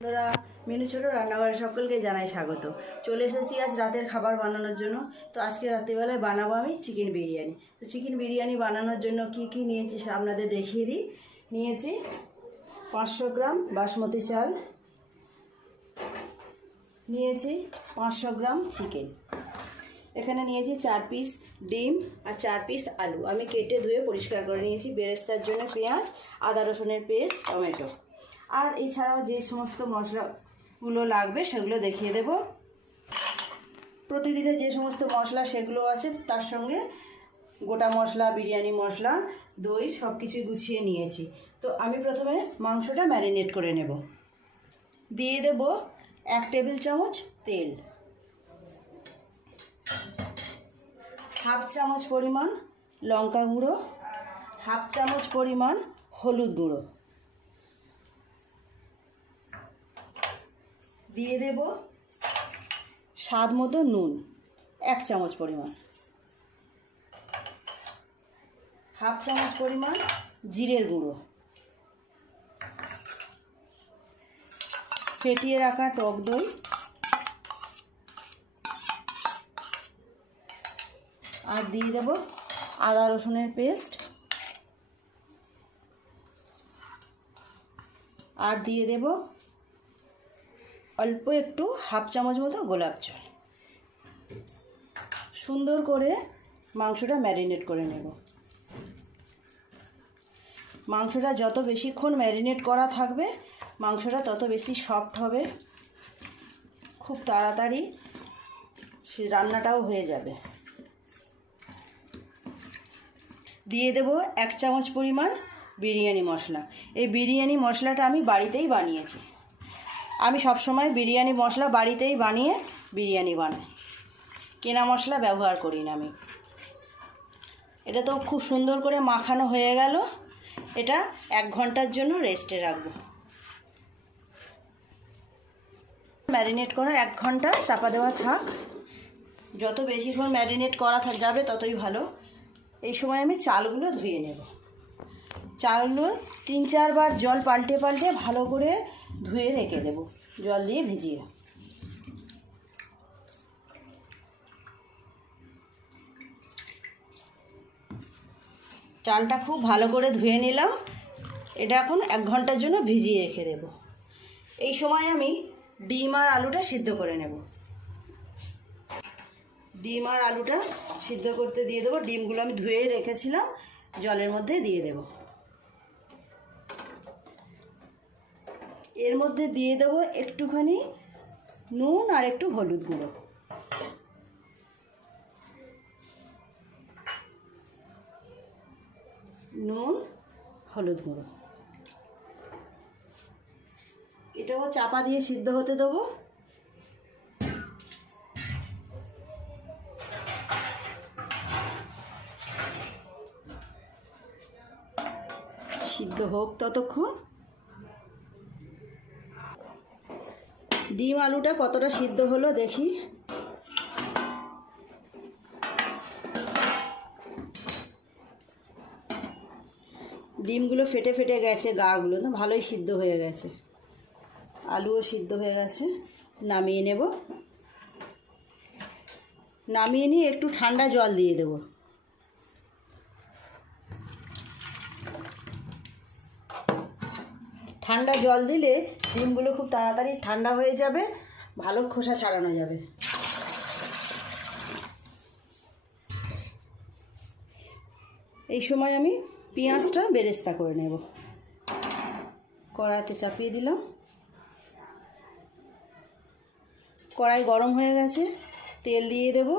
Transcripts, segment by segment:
বন্ধুরা, মিনু ছোট রান্নাঘরে সকলকে জানাই স্বাগত। চলে এসেছি আজ রাতের খাবার বানানোর জন্য। তো আজকে রাত্রিবেলায় বানাবো আমি চিকেন বিরিয়ানি। তো চিকেন বিরিয়ানি বানানোর জন্য কি কি নিয়েছি আপনাদের দেখিয়ে দিই। নিয়েছি 500 গ্রাম বাসমতি চাল, নিয়েছি 500 গ্রাম চিকেন, এখানে নিয়েছি 4 পিস ডিম আর 4 পিস আলু আমি কেটে ধুয়ে পরিষ্কার করে নিয়েছি। বেরেস্তার জন্য পেঁয়াজ, আদা রসুনের পেস্ট, টমেটো। আর এছাড়াও যে সমস্ত মশলাগুলো লাগবে সেগুলো দেখিয়ে দেব। প্রতিদিনের যে সমস্ত মশলা সেগুলো আছে, তার সঙ্গে গোটা মশলা, বিরিয়ানি মশলা, দই সব কিছুই গুছিয়ে নিয়েছি। তো আমি প্রথমে মাংসটা ম্যারিনেট করে নেব। দিয়ে দেব 1 টেবিল চামচ তেল, 1/2 চামচ পরিমাণ লঙ্কা গুঁড়ো, 1/2 চামচ পরিমাণ হলুদ গুঁড়ো, দিয়ে দেব স্বাদ মতো নুন 1 চামচ পরিমাণ, 1/2 চামচ পরিমাণ জিরের গুঁড়ো, ফেটিয়ে রাখা টক দই, আর দিয়ে দেব আদা রসুনের পেস্ট, আর দিয়ে দেব অল্প একটু 1/2 চামচ মতো গোলাপ জল। সুন্দর করে মাংসটা ম্যারিনেট করে নেব। মাংসটা যত বেশিক্ষণ ম্যারিনেট করা থাকবে মাংসটা তত বেশি সফট হবে, খুব তাড়াতাড়ি সে রান্নাটাও হয়ে যাবে। দিয়ে দেব 1 চামচ পরিমাণ বিরিয়ানি মশলা। এই বিরিয়ানি মশলাটা আমি বাড়িতেই বানিয়েছি। আমি সবসময় বিরিয়ানি মশলা বাড়িতেই বানিয়ে বিরিয়ানি বানাই, কেনা মশলা ব্যবহার করি না আমি। এটা তো খুব সুন্দর করে মাখানো হয়ে গেল। এটা 1 ঘন্টার জন্য রেস্টে রাখবো। ম্যারিনেট করা 1 ঘন্টা চাপা দেওয়া থাক। যত বেশিক্ষণ ম্যারিনেট করা যাবে ততই ভালো। এই সময় আমি চালগুলো ধুয়ে নেব। চালগুলো 3-4 বার জল পাল্টে পাল্টে ভালো করে ধুয়ে রেখে দেব, জল দিয়ে ভিজিয়ে। চালটা খুব ভালো করে ধুয়ে নিলাম। এটা এখন 1 ঘন্টার জন্য ভিজিয়ে রেখে দেব। এই সময় আমি ডিম আর আলুটা সিদ্ধ করে নেব। ডিম আর আলুটা সিদ্ধ করতে দিয়ে দেবো। ডিমগুলো আমি ধুয়ে রেখেছিলাম, জলের মধ্যে দিয়ে দেব। এর মধ্যে দিয়ে দেব একটুখানি নুন আর একটু হলুদ গুঁড়ো। নুন, হলুদ গুঁড়ো। এটাও চাপা দিয়ে সিদ্ধ হতে দেবো। সিদ্ধ হোক ততক্ষণ। ডিম আলুটা কতটা সিদ্ধ হলো দেখি। ডিমগুলো ফেটে ফেটে গেছে, গাগুলো তো ভালোই সিদ্ধ হয়ে গেছে। আলুও সিদ্ধ হয়ে গেছে। নামিয়ে নেব। নামিয়ে নিয়ে একটু ঠান্ডা জল দিয়ে দেব। ঠান্ডা জল দিলে ডিমগুলো খুব তাড়াতাড়ি ঠান্ডা হয়ে যাবে, ভালো খোসা ছাড়ানো যাবে। এই সময় আমি পেঁয়াজটা বেরেস্তা করে নেব। কড়াইতে চাপিয়ে দিলাম। কড়াই গরম হয়ে গেছে, তেল দিয়ে দেব।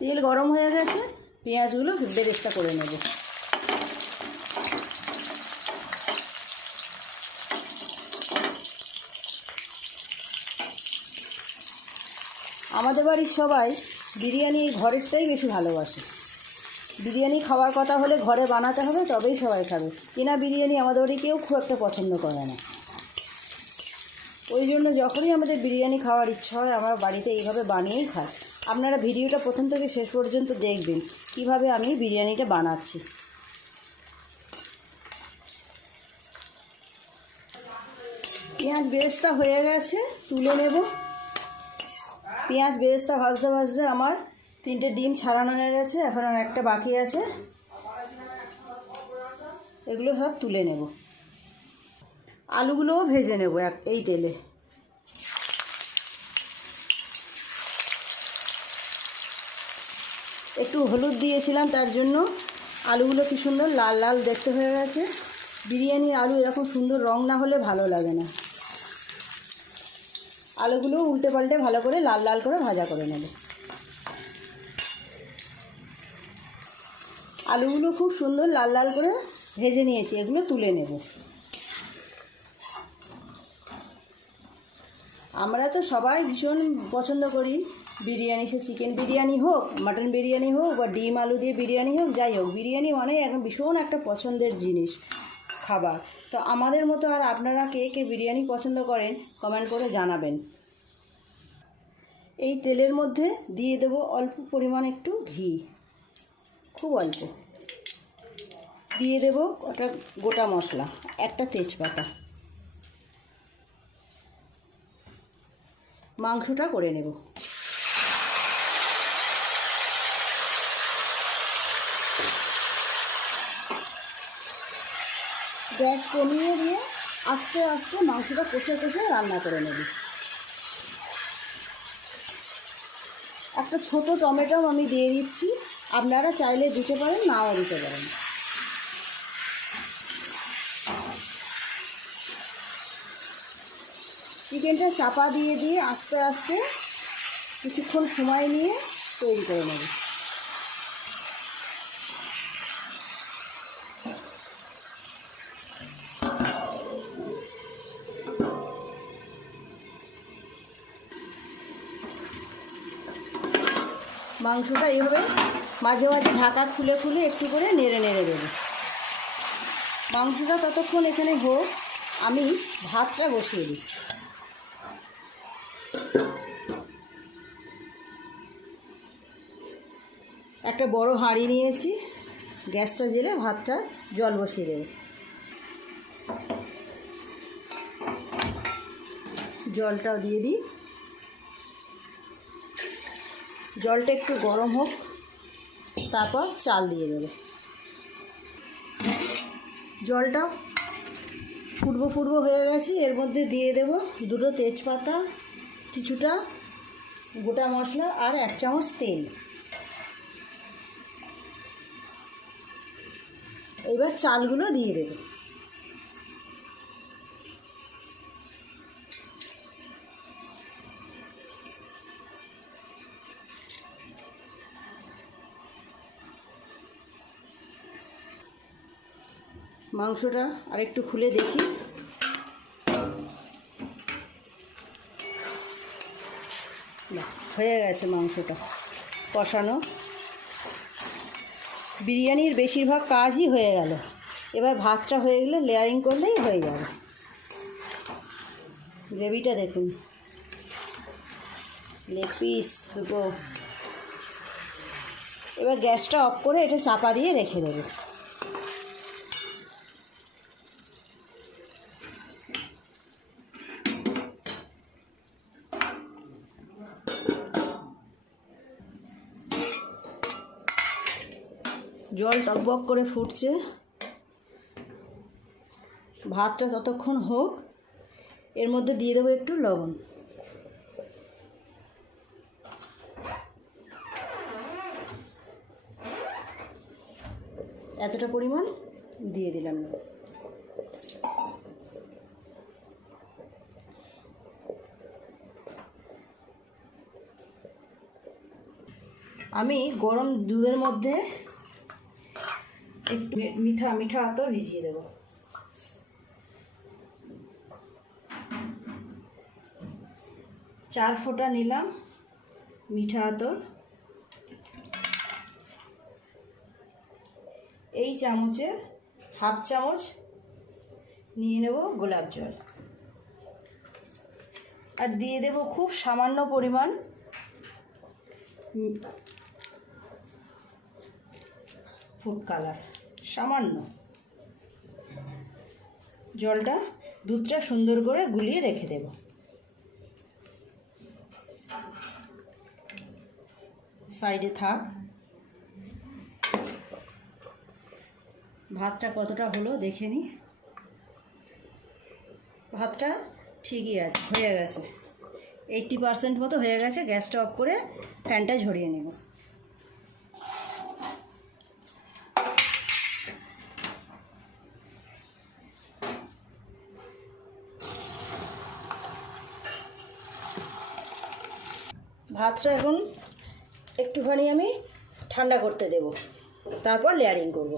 তেল গরম হয়ে গেছে, পেঁয়াজগুলো বেরেস্তা করে নেব। আমাদের বাড়ির সবাই বিরিয়ানি ঘরেরটাই বেশি ভালোবাসে। বিরিয়ানি খাওয়ার কথা হলে ঘরে বানাতে হবে, তবেই সবাই খাবে। কেনা বিরিয়ানি আমাদের বাড়ি কেউ খুব একটা পছন্দ করে না। ওই জন্য যখনই আমাদের বিরিয়ানি খাওয়ার ইচ্ছা হয় আমরা বাড়িতে এইভাবে বানিয়েই খাই। আপনারা ভিডিওটা প্রথম থেকে শেষ পর্যন্ত দেখবেন কিভাবে আমি বিরিয়ানিটা বানাচ্ছি। পেঁয়াজ বেরেস্তা হয়ে গেছে, তুলে নেব। পেঁয়াজ বেরেস্তা ভাজতে ভাজতে আমার 3টে ডিম ছাড়ানো হয়ে গেছে, এখন আর একটা বাকি আছে, এগুলো সব তুলে নেব। আলুগুলোও ভেজে নেব এই তেলে। একটু হলুদ দিয়েছিলাম, তার জন্য আলুগুলো কি সুন্দর লাল লাল দেখতে হয়ে গেছে। বিরিয়ানির আলু এরকম সুন্দর রং না হলে ভালো লাগে না। আলুগুলো উল্টে পাল্টে ভালো করে লাল লাল করে ভাজা করে নেব। আলুগুলো খুব সুন্দর লাল লাল করে ভেজে নিয়েছি, এগুলো তুলে নেব। আমরা তো সবাই ভীষণ পছন্দ করি বিরিয়ানি, সে চিকেন বিরিয়ানি হোক, মাটন বিরিয়ানি হোক, বা ডিম আলু দিয়ে বিরিয়ানি হোক, যাই হোক, বিরিয়ানি মানে এখন ভীষণ একটা পছন্দের জিনিস, খাবার। তো আমাদের মতো আর আপনারা কে কে বিরিয়ানি পছন্দ করেন কমেন্ট করে জানাবেন। এই তেলের মধ্যে দিয়ে দেব অল্প পরিমাণ একটু ঘি, খুব অল্প। দিয়ে দেব ওটা গোটা মশলা, একটা তেজপাতা। মাংসটা করে নেব। গ্যাস কমিয়ে দিয়ে আস্তে আস্তে মাংসটা কষে কষে রান্না করে নেব। একটা ছোটো টমেটো আমি দিয়ে দিচ্ছি, আপনারা চাইলে দিতে পারেন, নাও দিতে পারেন। চিকেনটা চাপা দিয়ে দিয়ে আস্তে আস্তে কিছুক্ষণ সময় নিয়ে তৈরি করে নেব। মাংসটা এইভাবে মাঝে মাঝে ঢাকা খুলে খুলে একটু করে নেড়ে নেড়ে দেবো। মাংসটা ততক্ষণ এখানে হোক, আমি ভাতটা বসিয়ে দিই। একটা বড় হাঁড়ি নিয়েছি, গ্যাসটা জেলে ভাতটা জল বসিয়ে দেব। জলটাও দিয়ে দিই। জলটা একটু গরম হোক, তারপর চাল দিয়ে দেব। জলটা ফুটবো ফুটবো হয়ে গেছে, এর মধ্যে দিয়ে দেব 2টো তেজপাতা, কিছুটা গোটা মশলা আর 1 চামচ তেল। এবার চালগুলো দিয়ে দেব। মাংসটা আরেকটু খুলে দেখি। হয়ে গেছে মাংসটা কষানো। বিরিয়ানির বেশিরভাগ কাজই হয়ে গেল। এবার ভাতটা হয়ে গেলে লেয়ারিং করলেই হয়ে যাবে। গ্রেভিটা দেখুন, লেগ পিস দুটো। এবার গ্যাসটা অফ করে এটা চাপা দিয়ে রেখে দেবো। জল টকবক করে ফুটছে, ভাতটা ততক্ষণ হোক। এর মধ্যে দিয়ে দেবো একটু লবণ। এতটা পরিমাণ দিয়ে দিলাম। আমি গরম দুধের মধ্যে একটু মিঠা আতর ভিজিয়ে দেব। চার ফোঁটা নিলাম মিঠা আতর। এই চামচের 1/2 চামচ নিয়ে নেব গোলাপ জল, আর দিয়ে দেব খুব সামান্য পরিমাণ ফুড কালার সামান্য, জলটা দুধটা সুন্দর করে গুলিয়ে রেখে দেব। সাইডে থাক। ভাতটা কতটা হলো দেখে নি। ভাতটা ঠিকই আছে, হয়ে গেছে, 80% মতো হয়ে গেছে। গ্যাসটা অফ করে ফ্যানটা ঝরিয়ে নেব। ভাতটা এখন একটুখানি আমি ঠান্ডা করতে দেব, তারপর লেয়ারিং করব।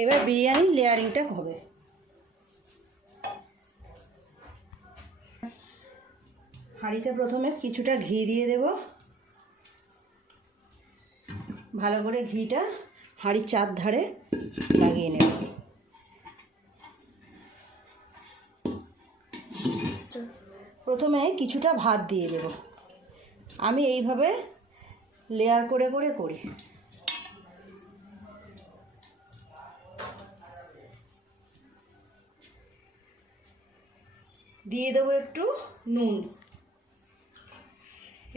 এবার বিরিয়ানির লেয়ারিংটা হবে। হাঁড়িতে প্রথমে কিছুটা ঘি দিয়ে দেব। ভালো করে ঘিটা হাঁড়ির চারধারে লাগিয়ে নেব। প্রথমে কিছুটা ভাত দিয়ে দেব। আমি এইভাবে লেয়ার করে করে করি। দিয়ে দেবো একটু নুন।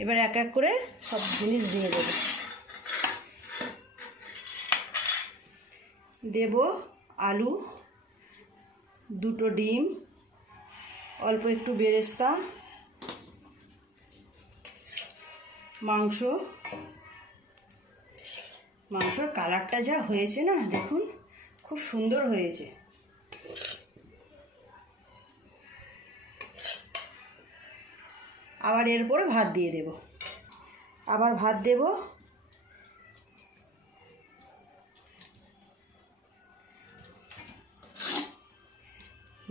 এবার এক এক করে সব জিনিস দিয়ে দেবো। দেব আলু, দুটো ডিম, অল্প একটু বেরেস্তা, মাংসর কালারটা যা হয়েছে না, দেখুন খুব সুন্দর হয়েছে। আবার এরপরে ভাত দিয়ে দেব। আবার ভাত দেব।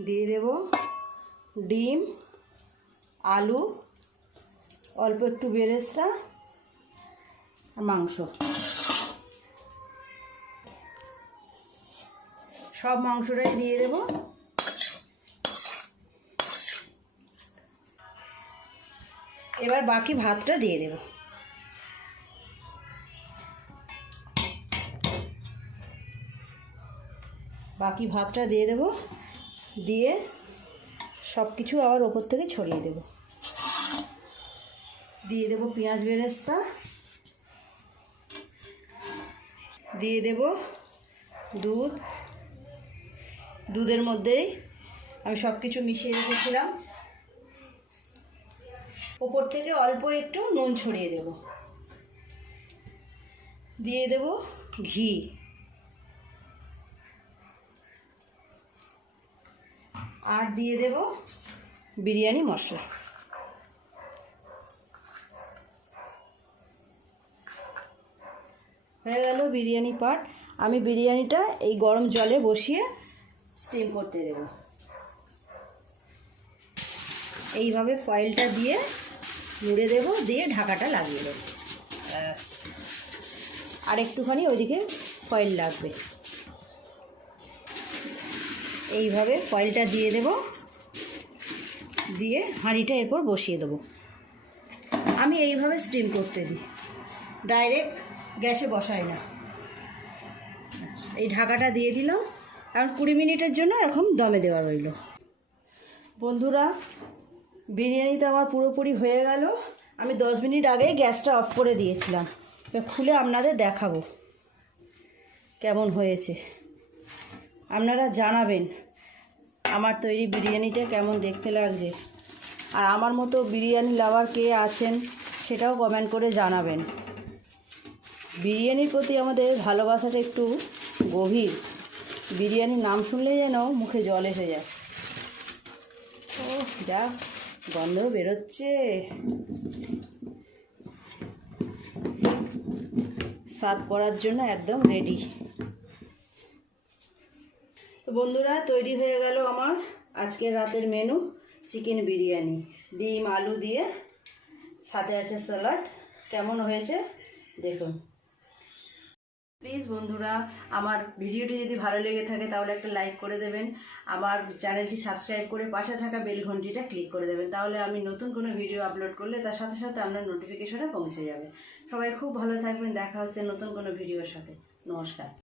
দিয়ে দেব ডিম, আলু, অল্প একটু বেরেস্তা আর মাংস। সব মাংসটাই দিয়ে দেব। এবার বাকি ভাতটা দিয়ে দেব। বাকি ভাতটা দিয়ে দেব, দিয়ে সব কিছু আবার ওপর থেকে ছড়িয়ে দেব। দিয়ে দেব পেঁয়াজ বেরেস্তা, দিয়ে দেব দুধের মধ্যেই আমি সব কিছু মিশিয়ে রেখেছিলাম। ওপর থেকে অল্প একটু নুন ছড়িয়ে দেব। দিয়ে দেব ঘি, আর দিয়ে দেব বিরিয়ানি মশলা। হয়ে গেল বিরিয়ানি পাট। আমি বিরিয়ানিটা এই গরম জলে বসিয়ে স্টিম করতে দেব। এইভাবে ফয়েলটা দিয়ে মুড়ে দেব, দিয়ে ঢাকাটা লাগিয়ে দেব। আর একটুখানি ওইদিকে ফয়েল লাগবে। এইভাবে ফয়েলটা দিয়ে দেব, দিয়ে হাঁড়িটা এরপর বসিয়ে দেব। আমি এইভাবে স্টিম করতে দিই, ডাইরেক্ট গ্যাসে বসাই না। এই ঢাকাটা দিয়ে দিলাম। এখন 20 মিনিটের জন্য এরকম দমে দেওয়া রইল। বন্ধুরা, বিরিয়ানি তো আমার পুরোপুরি হয়ে গেল। আমি 10 মিনিট আগেই গ্যাসটা অফ করে দিয়েছিলাম। খুলে আপনাদের দেখাবো কেমন হয়েছে। আপনারা জানাবেন আমার তৈরি বিরিয়ানিটা কেমন দেখতে লাগছে। আর আমার মতো বিরিয়ানি লাভার কে আছেন সেটাও কমেন্ট করে জানাবেন। বিরিয়ানির প্রতি আমাদের ভালোবাসাটা একটু গভীর। বিরিয়ানির নাম শুনলেই যেন মুখে জল এসে যায়। ও যা গন্ধ বেরোচ্ছে। সার্ভ করার জন্য একদম রেডি। তো বন্ধুরা, তৈরি হয়ে গেল আমার আজকের রাতের মেনু চিকেন বিরিয়ানি। ডিম আলু দিয়ে, সাথে আছে স্যালাড। কেমন হয়েছে দেখুন। প্লিজ বন্ধুরা, আমার ভিডিওটি যদি ভালো লেগে থাকে তাহলে একটা লাইক করে দেবেন, আমার চ্যানেলটি সাবস্ক্রাইব করে পাশে থাকা বেল ঘন্টিটা ক্লিক করে দেবেন, তাহলে আমি নতুন কোনো ভিডিও আপলোড করলে তার সাথে সাথে আপনার নোটিফিকেশনে পৌঁছে যাবে। সবাই খুব ভালো থাকবেন, দেখা হচ্ছে নতুন কোনো ভিডিওর সাথে। নমস্কার।